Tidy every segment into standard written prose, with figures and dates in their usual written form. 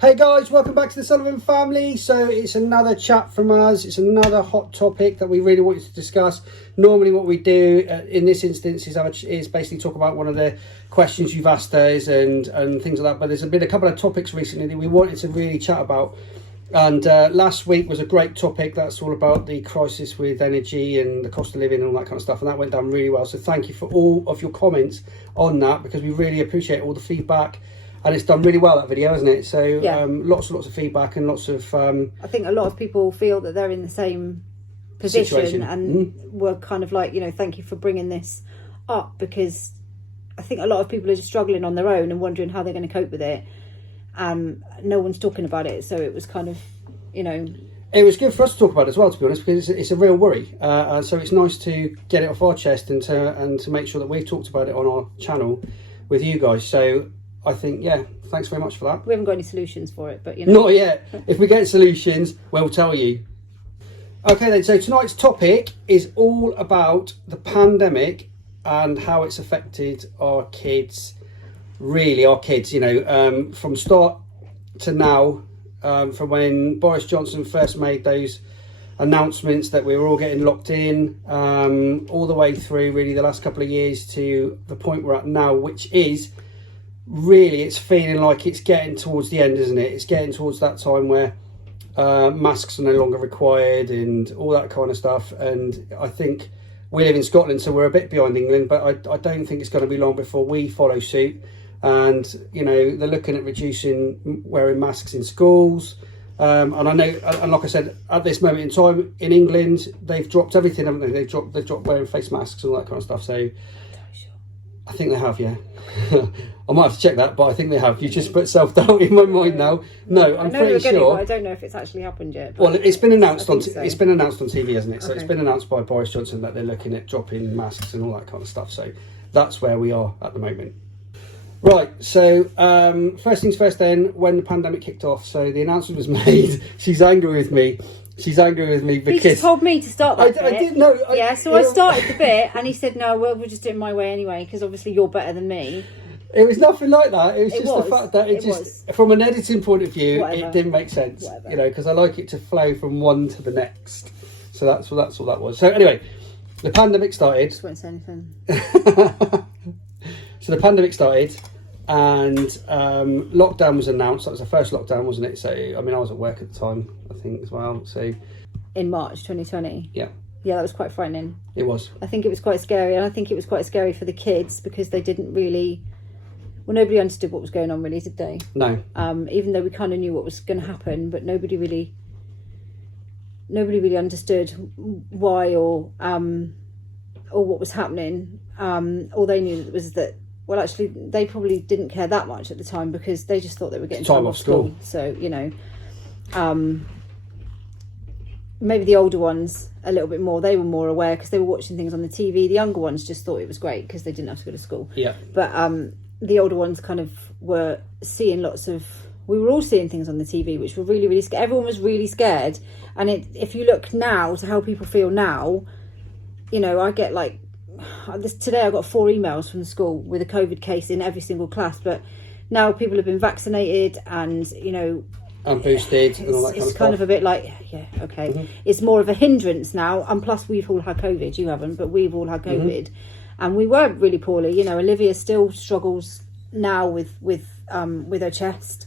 Hey guys, welcome back to the Sullivan family. So it's another chat from us. It's another hot topic that we really wanted to discuss. Normally what we do in this instance is basically talk about one of the questions you've asked us and things like that. But there's been a couple of topics recently that we wanted to really chat about. And last week was a great topic. That's all about the crisis with energy and the cost of living and all that kind of stuff. And that went down really well. So thank you for all of your comments on that, because we really appreciate all the feedback. And it's done really well, that video, hasn't it? So yeah. Lots of feedback and lots of... I think a lot of people feel that they're in the same position situation. And we're kind of like, thank you for bringing this up, because I think a lot of people are just struggling on their own and wondering how they're going to cope with it. No one's talking about it, so it was kind of, It was good for us to talk about it as well, to be honest, because it's a real worry. And so it's nice to get it off our chest and to make sure that we've talked about it on our channel with you guys. So... I think, yeah, thanks very much for that. We haven't got any solutions for it, but Not yet. If we get solutions, we'll tell you. Okay then, so tonight's topic is all about the pandemic and how it's affected our kids, really our kids, from start to now, from when Boris Johnson first made those announcements that we were all getting locked in, all the way through really the last couple of years to the point we're at now, which is... really, it's feeling like it's getting towards the end, isn't it? It's getting towards that time where masks are no longer required and all that kind of stuff. And I think we live in Scotland, so we're a bit behind England, but I don't think it's going to be long before we follow suit. And, they're looking at reducing wearing masks in schools. And I know, and like I said, at this moment in time in England, they've dropped everything, haven't they? They've dropped wearing face masks and all that kind of stuff. So I think they have, yeah. I might have to check that, but I think they have. You just put self-doubt in my mind now. No, I'm pretty sure. But I don't know if it's actually happened yet. Well, it's been announced it's been announced on TV, hasn't it? So It's been announced by Boris Johnson that they're looking at dropping masks and all that kind of stuff. So that's where we are at the moment. Right, so first things first then, when the pandemic kicked off, so the announcement was made. She's angry with me. She's angry with me because... He just told me to start that bit. I didn't know. So I started the bit and he said, no, well, we'll just do it my way anyway, because obviously you're better than me. It was nothing like that. It was just the fact that from an editing point of view, it didn't make sense. Because I like it to flow from one to the next. So that's all that was. So anyway, the pandemic started. Just won't say anything. So the pandemic started, and lockdown was announced. That was the first lockdown, wasn't it? So I was at work at the time, I think, as well. So in March 2020. Yeah. Yeah, that was quite frightening. It was. I think it was quite scary, and I think it was quite scary for the kids because they didn't really... Well, nobody understood what was going on, really, did they? No. Even though we kind of knew what was going to happen, but nobody really understood why or what was happening. All they knew was that, well, actually, they probably didn't care that much at the time because they just thought they were getting time off school. So, maybe the older ones a little bit more. They were more aware because they were watching things on the TV. The younger ones just thought it was great because they didn't have to go to school. Yeah. But the older ones kind of were seeing we were all seeing things on the TV which were really, really scared. Everyone was really scared. And if you look now to how people feel now, I get today I got 4 emails from the school with a COVID case in every single class, but now people have been vaccinated and, and boosted and all that kind of stuff. It's kind of a bit like, yeah, okay. Mm-hmm. It's more of a hindrance now. And plus we've all had COVID. You haven't, but we've all had COVID. Mm-hmm. And we were really poorly. Olivia still struggles now with her chest.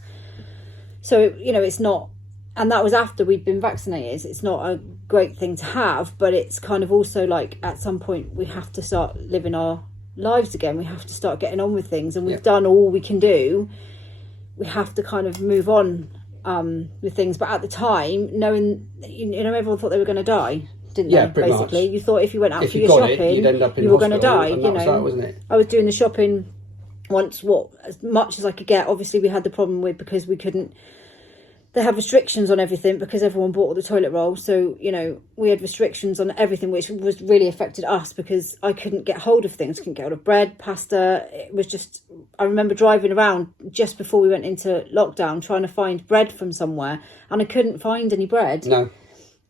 So, it's not... And that was after we'd been vaccinated. It's not a great thing to have, but it's kind of also like at some point we have to start living our lives again. We have to start getting on with things. And we've done all we can do. We have to kind of move on with things. But at the time, knowing, everyone thought they were going to die. Didn't they? Basically, you thought if you went out for your shopping, you'd end up in you were going to die. And that was that, wasn't it? I was doing the shopping once, as much as I could get. Obviously, we had the problem because we couldn't. They had restrictions on everything because everyone bought all the toilet roll. So we had restrictions on everything, which was really affected us because I couldn't get hold of things. Couldn't get hold of bread, pasta. It was just. I remember driving around just before we went into lockdown, trying to find bread from somewhere, and I couldn't find any bread. No.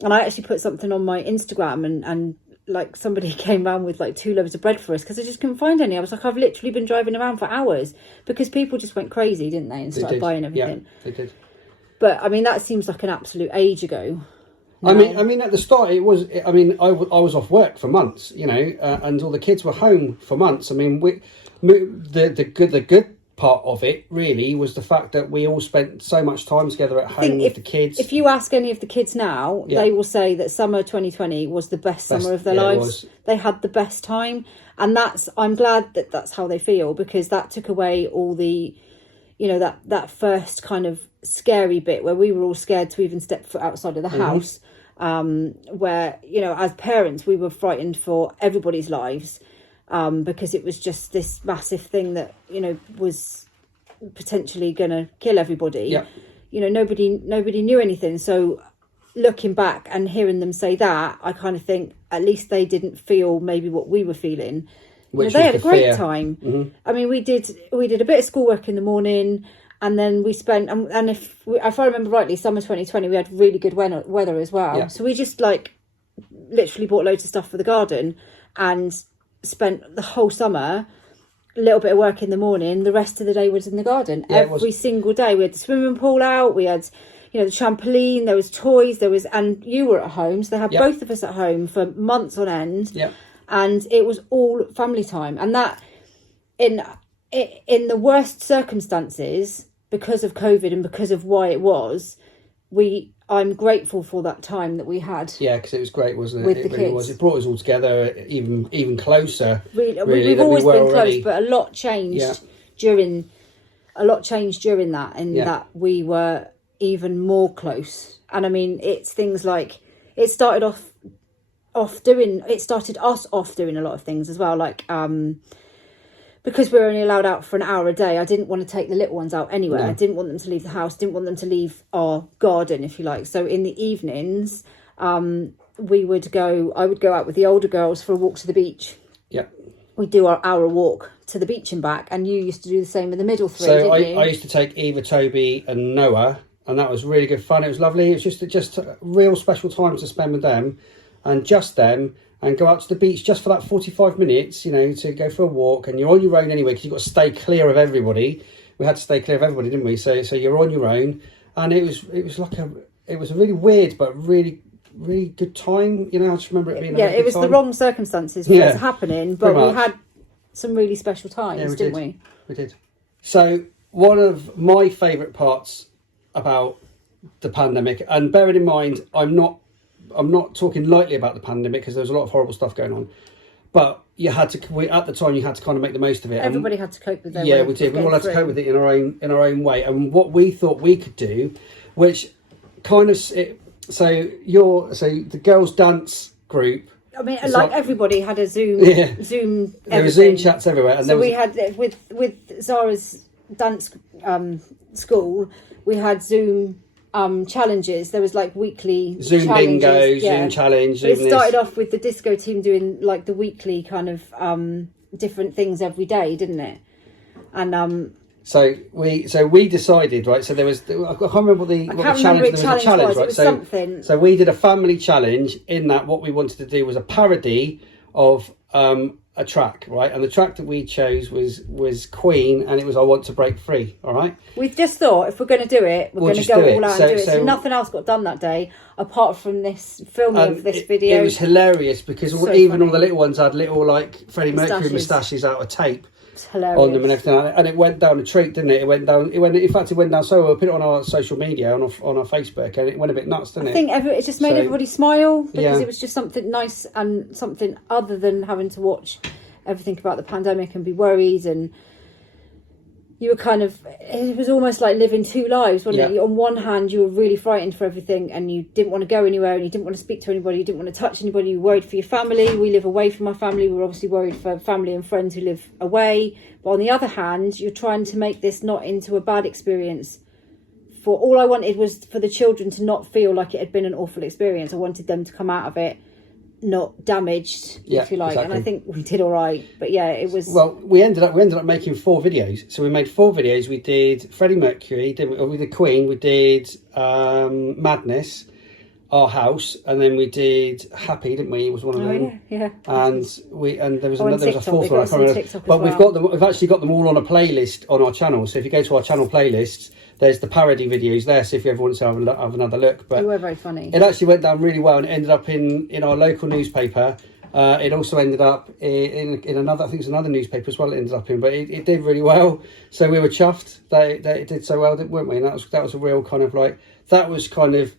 And I actually put something on my Instagram and like somebody came round with like 2 loaves of bread for us because I just couldn't find any. I was like, I've literally been driving around for hours because people just went crazy, didn't they? And started buying everything. Yeah, they did. But I mean, that seems like an absolute age ago. I mean, at the start it was. I mean, I was off work for months, you know, and all the kids were home for months. I mean, the good part of it really was the fact that we all spent so much time together at home with the kids. If you ask any of the kids now, they will say that summer 2020 was the best summer of their lives. They had the best time, and I'm glad that that's how they feel, because that took away all the, you know, that first kind of scary bit where we were all scared to even step foot outside of the house. Where, you know, as parents we were frightened for everybody's lives, because it was just this massive thing that, you know, was potentially gonna kill everybody. You know, nobody knew anything. So looking back and hearing them say that, I kind of think at least they didn't feel maybe what we were feeling. You know, they had a great time. I mean, we did a bit of schoolwork in the morning. And then we spent, and if I remember rightly, summer 2020, we had really good weather as well. So we just like literally bought loads of stuff for the garden and spent the whole summer, a little bit of work in the morning. The rest of the day was in the garden. Every single day. We had the swimming pool out. We had, you know, the trampoline. There was toys. And you were at home. So they had both of us at home for months on end. And it was all family time. And that, in the worst circumstances, because of COVID and because of why it was, I'm grateful for that time that we had. Yeah, because it was great, wasn't it? With it the really kids. Was. It brought us all together even closer. Really, we've always been close, but a lot changed during that, and that we were even more close. And I mean, it's things like it started us off doing a lot of things as well, like because we were only allowed out for an hour a day, I didn't want to take the little ones out anywhere. I didn't want them to leave the house, didn't want them to leave our garden, if you like. So in the evenings, I would go out with the older girls for a walk to the beach. We'd do our hour walk to the beach and back, and you used to do the same with the middle three, didn't you? I used to take Eva, Toby and Noah, and that was really good fun. It was lovely. It was just real special times to spend with them, and just them. And go out to the beach just for that 45 minutes, you know, to go for a walk. And you're on your own anyway, because you've got to stay clear of everybody. We had to stay clear of everybody, didn't we? So you're on your own. And it was a really weird but really, really good time. You know, I just remember it being a really good it was time. the wrong circumstances for it happening, but we had some really special times, didn't we? We did. So one of my favourite parts about the pandemic, and bearing in mind, I'm not talking lightly about the pandemic, because there was a lot of horrible stuff going on, but at the time you had to kind of make the most of it. Everybody had to cope with their way. We did. We all had to cope with it in our own way. And what we thought we could do, which kind of so the girls' dance group. I mean, like everybody had a Zoom. Zoom. There were Zoom chats everywhere, and so we had with Zara's dance school. We had Zoom challenges. There was like weekly Zoom bingo, Zoom challenge. But it started off with the disco team doing like the weekly kind of different things every day, didn't it? And so we decided, right? So there was, I can't remember what the challenge. There was a challenge, right? So we did a family challenge. In that, what we wanted to do was a parody of a track, right? And the track that we chose was Queen, and it was "I Want to Break Free." All right. We just thought, if we're going to do it, we're going to go all out and do it. So nothing else got done that day apart from this filming of this video. It was hilarious because all the little ones had little like Freddie Mercury moustaches out of tape on them and everything, and it went down a treat, didn't it? It went down so we'll put it on our social media, on our Facebook, and it went a bit nuts, didn't it? I think it just made everybody smile, because it was just something nice and something other than having to watch everything about the pandemic and be worried. And you were it was almost like living two lives, wasn't it? On one hand, you were really frightened for everything, and you didn't want to go anywhere, and you didn't want to speak to anybody, you didn't want to touch anybody, you were worried for your family. We live away from our family, we were obviously worried for family and friends who live away. But on the other hand, you're trying to make this not into a bad experience. For all I wanted was for the children to not feel like it had been an awful experience. I wanted them to come out of it not damaged, if you like. Exactly. And I think we did all right. But yeah, it was. Well, we ended up making 4 videos. So we made 4 videos. We did Freddie Mercury, we did Queen, we did Madness, Our House, and then we did Happy, didn't we? It was one of them. Yeah. And there was a fourth one. I can't remember. But we've actually got them all on a playlist on our channel. So if you go to our channel playlists, there's the parody videos there, so if you ever want to have another look. But they were very funny. It actually went down really well, and it ended up in our local newspaper. It also ended up in another, I think it's another newspaper as well. It ended up in, but it did really well. So we were chuffed that it did so well, weren't we? And that was a real kind of like, that was kind of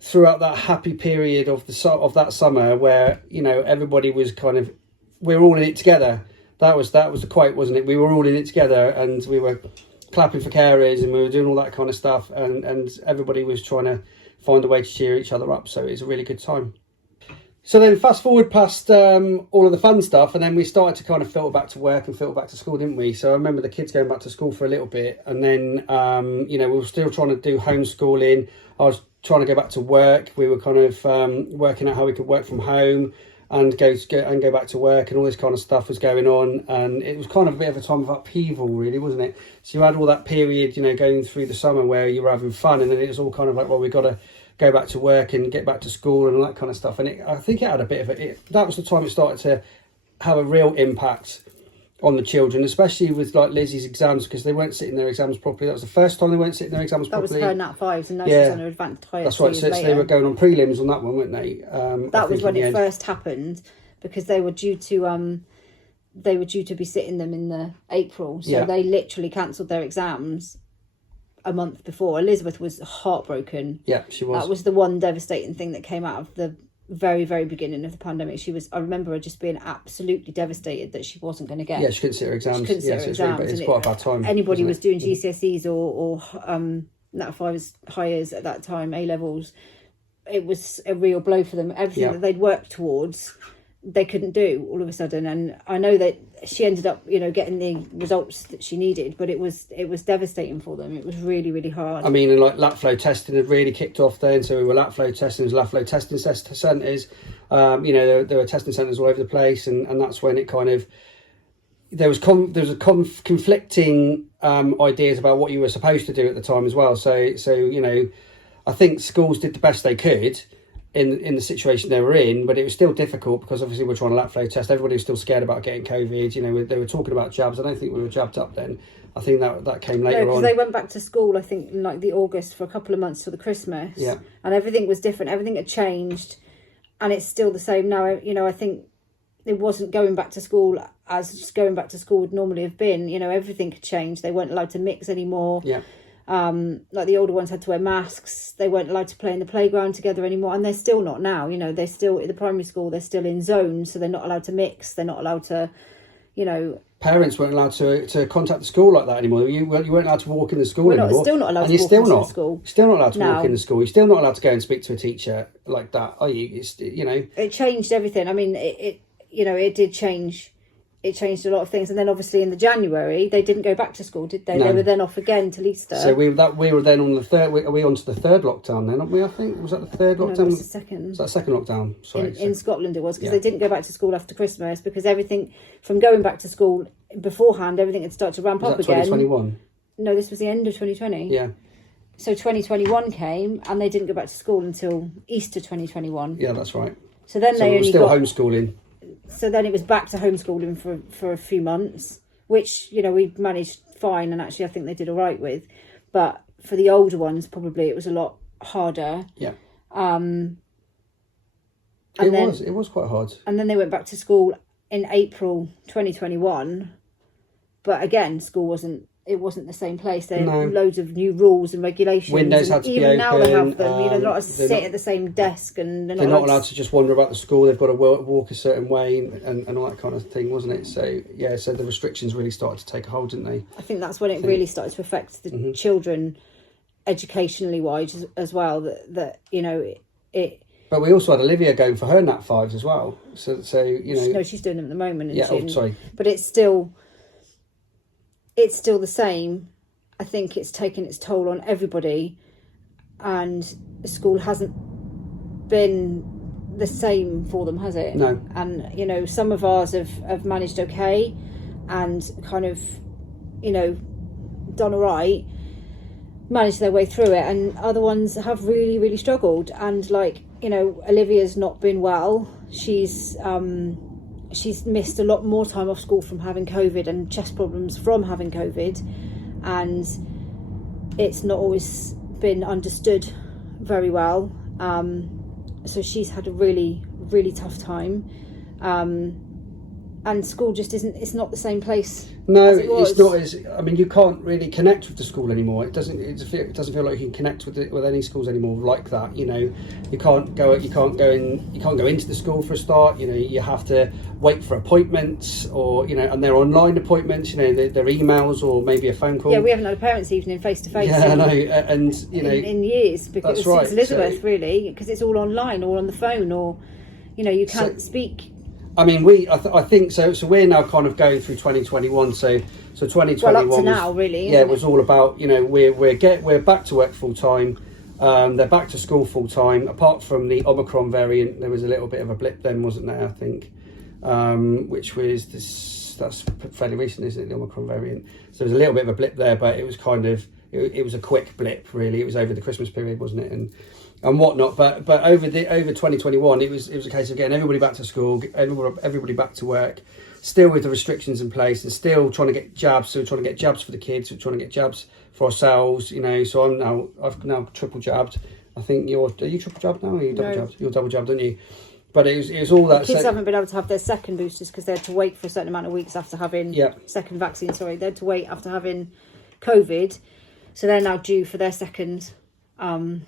throughout that happy period of that summer where, you know, everybody was kind of, we're all in it together. That was the quote, wasn't it? We were all in it together, and we were clapping for carers, and we were doing all that kind of stuff, and everybody was trying to find a way to cheer each other up. So it was a really good time. So then fast forward past all of the fun stuff, and then we started to kind of filter back to work and filter back to school, didn't we? So I remember the kids going back to school for a little bit, and then, you know, we were still trying to do homeschooling. I was trying to go back to work. We were kind of working out how we could work from home and go back to work, and all this kind of stuff was going on. And it was kind of a bit of a time of upheaval, really, wasn't it? So you had all that period, you know, going through the summer where you were having fun, and then it was all kind of like, well, we've got to go back to work and get back to school and all that kind of stuff. And I think it had a bit of that was the time it started to have a real impact on the children, especially with like Lizzie's exams, because they weren't sitting their exams properly. That was the first time they weren't sitting their exams properly. That was her Nat 5s, and now she's on her advanced higher. That's right. So they were going on prelims on that one, weren't they? That was when it first happened, because they were due to be sitting them in the April, so they literally cancelled their exams a month before. Elizabeth was heartbroken. Yeah, she was. That was the one devastating thing that came out of the very, very beginning of the pandemic. I remember her just being absolutely devastated that she wasn't going to get. Yeah, she couldn't sit her exams. She couldn't sit her exams. It's quite a bad time. Anybody was doing GCSEs or Nat 5s hires at that time, A levels. It was a real blow for them. Everything that they'd worked towards, they couldn't do all of a sudden. And I know that she ended up, you know, getting the results that she needed, but it was devastating for them. It was really, really hard. I mean, and like lap flow testing had really kicked off then, so we were lap flow testing. There was lap flow testing centres. You know, there were testing centres all over the place, and that's when it kind of there was conflicting ideas about what you were supposed to do at the time as well. So you know, I think schools did the best they could in the situation they were in, but it was still difficult because obviously we're trying to lap flow test. Everybody was still scared about getting COVID. You know, they were talking about jabs. I don't think we were jabbed up then. I think that came later on. Because they went back to school, I think, in like the August for a couple of months for the Christmas. Yeah. And everything was different. Everything had changed, and it's still the same now. You know, I think it wasn't going back to school as just going back to school would normally have been. You know, everything had changed. They weren't allowed to mix anymore. Yeah. Like the older ones had to wear masks. They weren't allowed to play in the playground together anymore, and they're still not now. You know, they're still at the primary school. They're still in zones, so they're not allowed to mix. They're not allowed to, you know. Parents weren't allowed to contact the school like that anymore. You weren't allowed to walk in the school anymore. Still not allowed to walk into the school. Still not allowed to walk in the school. You're still not allowed to go and speak to a teacher like that, are you? It's, you know. It changed everything. I mean, it you know, it did change. It changed a lot of things, and then obviously in the January they didn't go back to school, did they? No. They were then off again till Easter. So we were then on the third. Are we on to the third lockdown then? Aren't we? I think was that the third lockdown? No, it was the second. Was that the second lockdown? Sorry. In Scotland it was, because they didn't go back to school after Christmas, because everything from going back to school beforehand, everything had started to ramp up again. 2021. No, this was the end of 2020. Yeah. So 2021 came, and they didn't go back to school until Easter 2021. Yeah, that's right. So then they only still homeschooling. So then it was back to homeschooling for a few months, which, you know, we managed fine, and actually I think they did all right with. But for the older ones, probably it was a lot harder. Yeah. It was quite hard. And then they went back to school in April 2021. But again, school wasn't the same place. There were loads of new rules and regulations. Windows had to be open. Even now they have them. You know, they're not allowed to sit at the same desk, and they're not allowed to just wander about the school. They've got to walk a certain way and all that kind of thing, wasn't it? So yeah, so the restrictions really started to take a hold, didn't they? I think that's when it really started to affect the children, educationally wise as well. That you know it. But we also had Olivia going for her Nat 5s as well. So you know. No, she's doing them at the moment. Yeah. Oh, sorry. But it's still the same. I think it's taken its toll on everybody, and the school hasn't been the same for them, has it? No. And, you know, some of ours have managed okay and kind of, you know, done all right, managed their way through it, and other ones have really, really struggled. And, like, you know, Olivia's not been well. She's missed a lot more time off school from having COVID, and chest problems from having COVID, and it's not always been understood very well. So she's had a really, really tough time. And school just isn't, it's not the same place. No, as it was. it's not as, I mean, you can't really connect with the school anymore. It doesn't feel like you can connect with any schools anymore like that. You know, you can't go into the school for a start. You know, you have to wait for appointments, or, you know, and they're online appointments, you know, they're emails or maybe a phone call. Yeah, we haven't had a parents' evening face to face. Yeah, I know, and you know, in years, because that's right. since Elizabeth, really, because it's all online or on the phone, or, you know, you can't speak. I mean, I think so. So we're now kind of going through 2021. So 2021. Well, up to now, really. Yeah, it was all about, you know, we're back to work full time. They're back to school full time. Apart from the Omicron variant, there was a little bit of a blip then, wasn't there? I think, which was that's fairly recent, isn't it? The Omicron variant. So there was a little bit of a blip there, but it was kind of it was a quick blip, really. It was over the Christmas period, wasn't it? And whatnot, but over 2021, it was a case of getting everybody back to school, everybody back to work, still with the restrictions in place, and still trying to get jabs. So we're trying to get jabs for the kids, we're trying to get jabs for ourselves, you know. So I've now triple jabbed. I think are you triple jabbed now, or are you double jabbed? You're double jabbed, aren't you? But it was all that. The kids haven't been able to have their second boosters because they had to wait for a certain amount of weeks after having second vaccine. Sorry, they had to wait after having COVID, so they're now due for their second.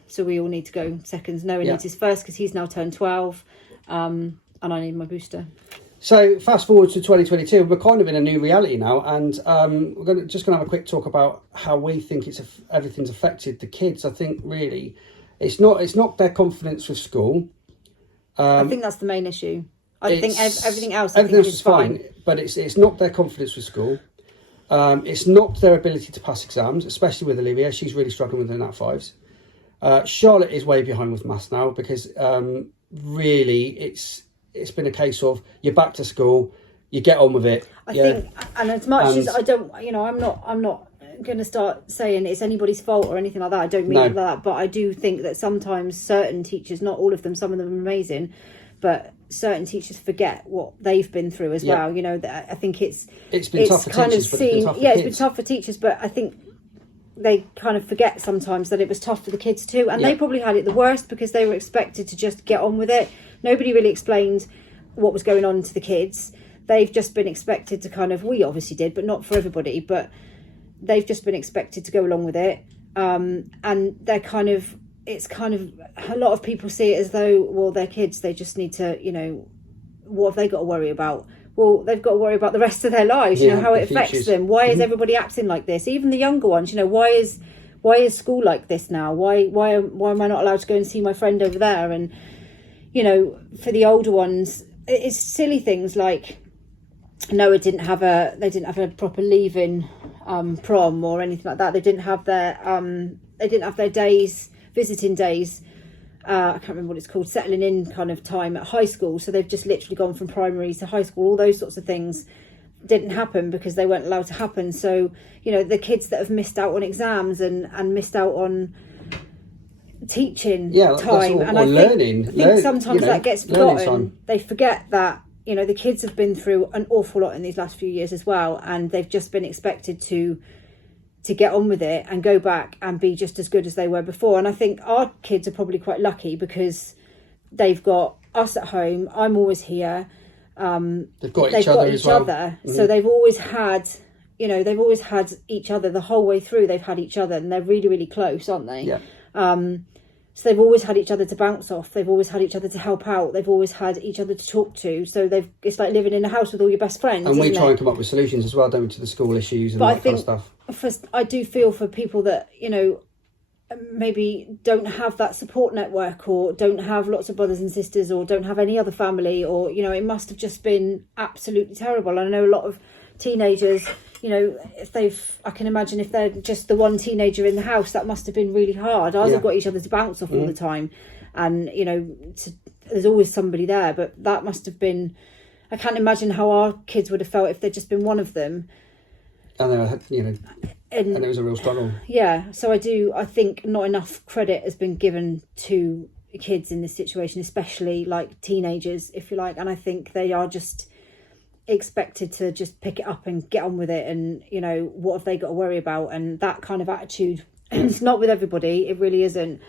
So we all need to go seconds. Noah needs his first because he's now turned 12, and I need my booster. So fast forward to 2022, we're kind of in a new reality now, and we're just going to have a quick talk about how we think everything's affected the kids. I think really, it's not their confidence with school. I think that's the main issue. I think everything else is fine, but it's not their confidence with school. It's not their ability to pass exams, especially with Olivia. She's really struggling with her Nat 5s. Charlotte is way behind with maths now because really it's been a case of you're back to school, you get on with it. I think, and as much as I don't, you know, I'm not going to start saying it's anybody's fault or anything like that. I don't mean like that, but I do think that sometimes certain teachers, not all of them, some of them are amazing, but certain teachers forget what they've been through as well. You know, that I think it's been tough for teachers, but it's been tough for kids. It's been tough for teachers, but I think they kind of forget sometimes that it was tough for the kids too, and they probably had it the worst because they were expected to just get on with it. Nobody really explained what was going on to the kids. They've just been expected to kind of, we obviously did, but not for everybody, but they've just been expected to go along with it. And they're kind of, it's kind of, a lot of people see it as though, well, they're kids, they just need to, you know, what have they got to worry about? Well, they've got to worry about the rest of their lives, you know, how it affects them. Why is everybody acting like this? Even the younger ones, you know, why is school like this now? Why am I not allowed to go and see my friend over there? And, you know, for the older ones, it's silly things like Noah didn't have a proper leaving prom or anything like that. They didn't have their days, visiting days. I can't remember what it's called, settling in kind of time at high school. So they've just literally gone from primary to high school. All those sorts of things didn't happen because they weren't allowed to happen. So, you know, the kids that have missed out on exams and missed out on teaching time, and I think sometimes that gets forgotten. They forget that, you know, the kids have been through an awful lot in these last few years as well, and they've just been expected to get on with it and go back and be just as good as they were before. And I think our kids are probably quite lucky because they've got us at home. I'm always here. They've got each other as well. Mm-hmm. So they've always had, you know, they've always had each other the whole way through. They've had each other, and they're really, really close, aren't they? Yeah. So they've always had each other to bounce off. They've always had each other to help out. They've always had each other to talk to. So it's like living in a house with all your best friends. And we try and come up with solutions as well, don't we, to the school issues and that kind of stuff. I do feel for people that, you know, maybe don't have that support network, or don't have lots of brothers and sisters, or don't have any other family, or, you know, it must have just been absolutely terrible. I know a lot of teenagers, you know, I can imagine if they're just the one teenager in the house, that must have been really hard. Ours have got each other to bounce off all the time, and, you know, there's always somebody there, but that must have been, I can't imagine how our kids would have felt if there'd just been one of them. And you know, and it was a real struggle. Yeah, so I think not enough credit has been given to kids in this situation, especially like teenagers, if you like, and I think they are just expected to just pick it up and get on with it, and, you know, what have they got to worry about? And that kind of attitude It's not with everybody, it really isn't.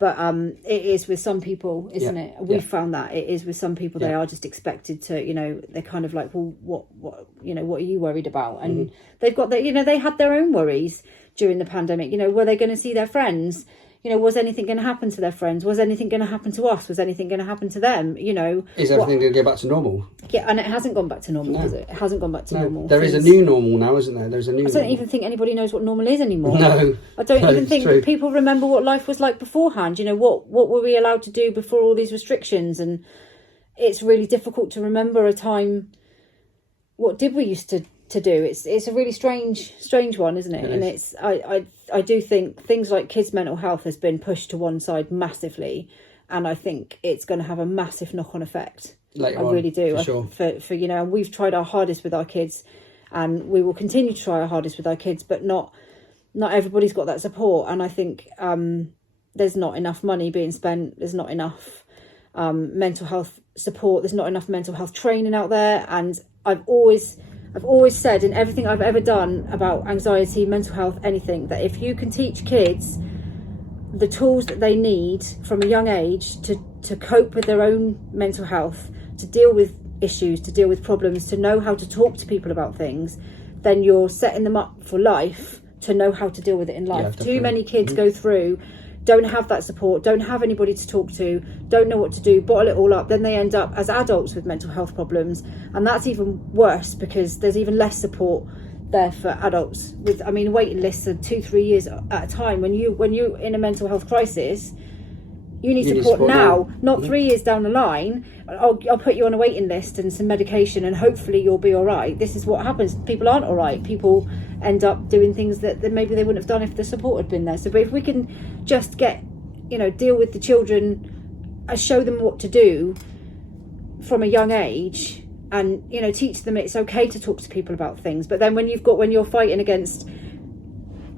But it is with some people, isn't it? We've found that it is with some people. They are just expected to, they're kind of like, well, what are you worried about? And they've got they had their own worries during the pandemic. Were they going to see their friends? Was anything going to happen to their friends? Was anything going to happen to us? Was anything going to happen to them? Is everything going to go back to normal? Yeah, and it hasn't gone back to normal, has it? It hasn't gone back to normal. There is a new normal now, isn't there? There's a new. I don't even think anybody knows what normal is anymore. No, I don't even think people remember what life was like beforehand. What were we allowed to do before all these restrictions? And it's really difficult to remember a time. What did we used to do? It's a really strange one, isn't it? And it's I do think things like kids' mental health has been pushed to one side massively, and I think it's going to have a massive knock-on effect. Later I really do. For sure. For and we've tried our hardest with our kids, and we will continue to try our hardest with our kids, but not everybody's got that support, and I think there's not enough money being spent. There's not enough mental health support. There's not enough mental health training out there, and I've always said in everything I've ever done about anxiety, mental health, anything, that if you can teach kids the tools that they need from a young age to cope with their own mental health, to deal with issues, to deal with problems, to know how to talk to people about things, then you're setting them up for life to know how to deal with it in life. Too many kids go through, don't have that support, don't have anybody to talk to, don't know what to do, bottle it all up, then they end up as adults with mental health problems, and that's even worse because there's even less support there for adults with waiting lists of 2-3 years at a time. When you're in a mental health crisis, you need support now, not 3 years down the line. I'll put you on a waiting list and some medication and hopefully you'll be all right. This is what happens. People aren't all right. People end up doing things that maybe they wouldn't have done if the support had been there. So but if we can just deal with the children, show them what to do from a young age, and teach them it's okay to talk to people about things. But then when you're fighting against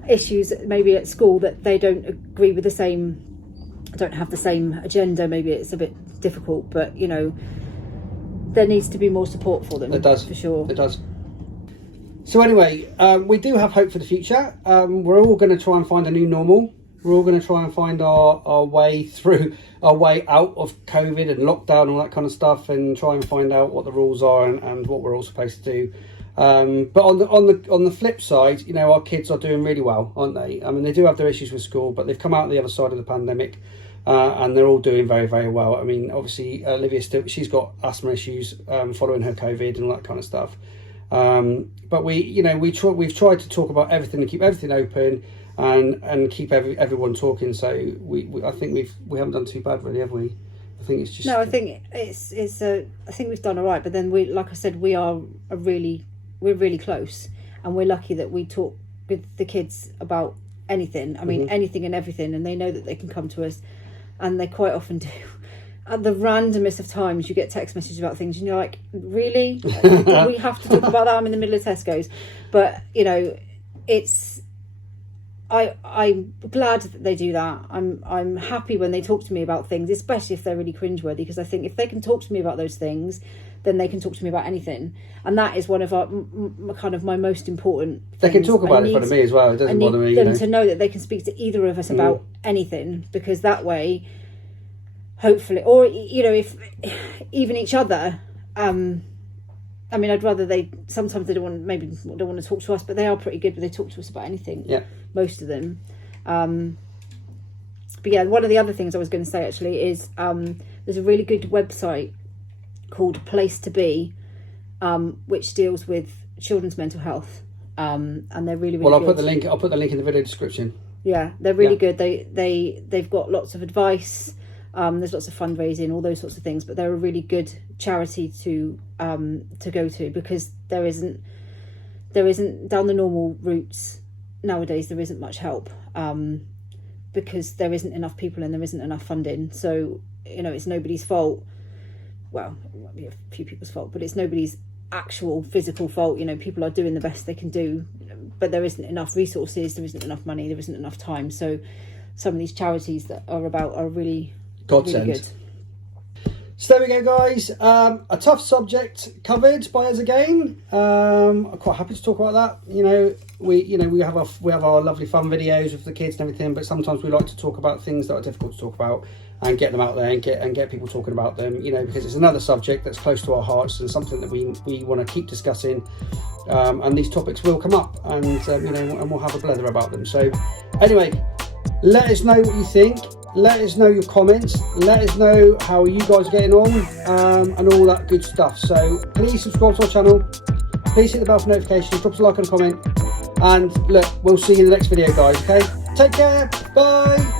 issues maybe at school that they don't agree with don't have the same agenda, maybe it's a bit difficult, but there needs to be more support for them. It does, for sure. It does. So anyway, we do have hope for the future. We're all going to try and find a new normal. We're all going to try and find our way through, our way out of COVID and lockdown and all that kind of stuff, and try and find out what the rules are and what we're all supposed to do. But on the flip side, our kids are doing really well, aren't they? They do have their issues with school, but they've come out the other side of the pandemic, and they're all doing very, very well. Obviously, Olivia she's got asthma issues following her COVID and all that kind of stuff. But we've tried to talk about everything and keep everything open and keep everyone talking. So I think we haven't done too bad, really, have we? I think it's just I think I think we've done all right. But then like I said, we're really close, and we're lucky that we talk with the kids about anything. Anything and everything, and they know that they can come to us, and they quite often do. At the randomest of times, you get text messages about things, and you're like, really? Do we have to talk about that? I'm in the middle of Tesco's. But, I'm glad that they do that. I'm happy when they talk to me about things, especially if they're really cringeworthy, because I think if they can talk to me about those things, then they can talk to me about anything. And that is one of my most important things. They can talk about it in front of me as well. It doesn't bother me. I need them to know that they can speak to either of us about anything, because that way, hopefully, or if even each other, I'd rather sometimes they don't want to talk to us, but they are pretty good, but they talk to us about anything. Yeah, most of them. But yeah, one of the other things I was going to say actually is there's a really good website called Place to Be, which deals with children's mental health, and they're really, really well. I'll good. put the link in the video description. Yeah, they're really good. They've got lots of advice. There's lots of fundraising, all those sorts of things, but they're a really good charity to go to, because there isn't down the normal routes nowadays. There isn't much help because there isn't enough people and there isn't enough funding. So it's nobody's fault. Well, it might be a few people's fault, but it's nobody's actual physical fault. People are doing the best they can do, but there isn't enough resources, there isn't enough money, there isn't enough time. So some of these charities that are really godsend. Really good. So there we go, guys. A tough subject covered by us again. I'm quite happy to talk about that. You know, we have our lovely fun videos with the kids and everything, but sometimes we like to talk about things that are difficult to talk about and get them out there and get people talking about them. You know, because it's another subject that's close to our hearts and something that we want to keep discussing. And these topics will come up, and you know, and we'll have a blather about them. So anyway, let us know what you think. Let us know your comments. Let us know how you guys are getting on, and all that good stuff. So please subscribe to our channel. Please hit the bell for notifications. Drop us a like and a comment. And look, we'll see you in the next video, guys. Okay? Take care. Bye.